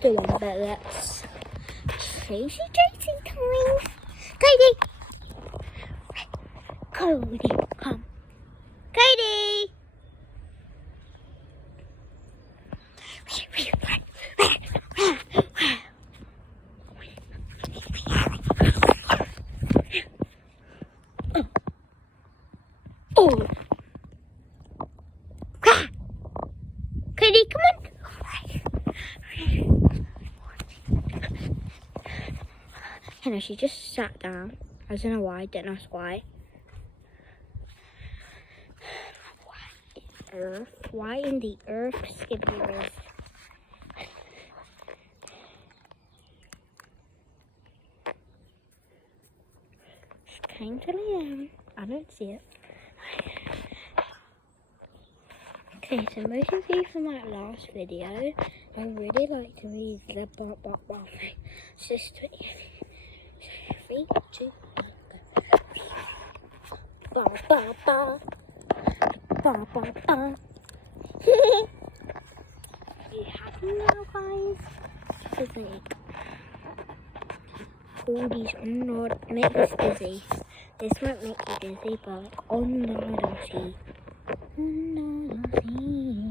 softer one, but let's Tracy time. Katie! Cody, come. Katie! Oh! Katie, come on! You know, she just sat down. I don't know why, don't ask why. Why in the earth, Skippy is? She came to lay down. I don't see it. Okay, so most of you from that last video, I really like to read the bop bop bop thing. It's just 3, 2, 1, go. Ba ba ba. Ba ba ba. You happy now, guys? This is like all these not make us dizzy. This won't make you dizzy, but like on the Odyssey. On the Odyssey.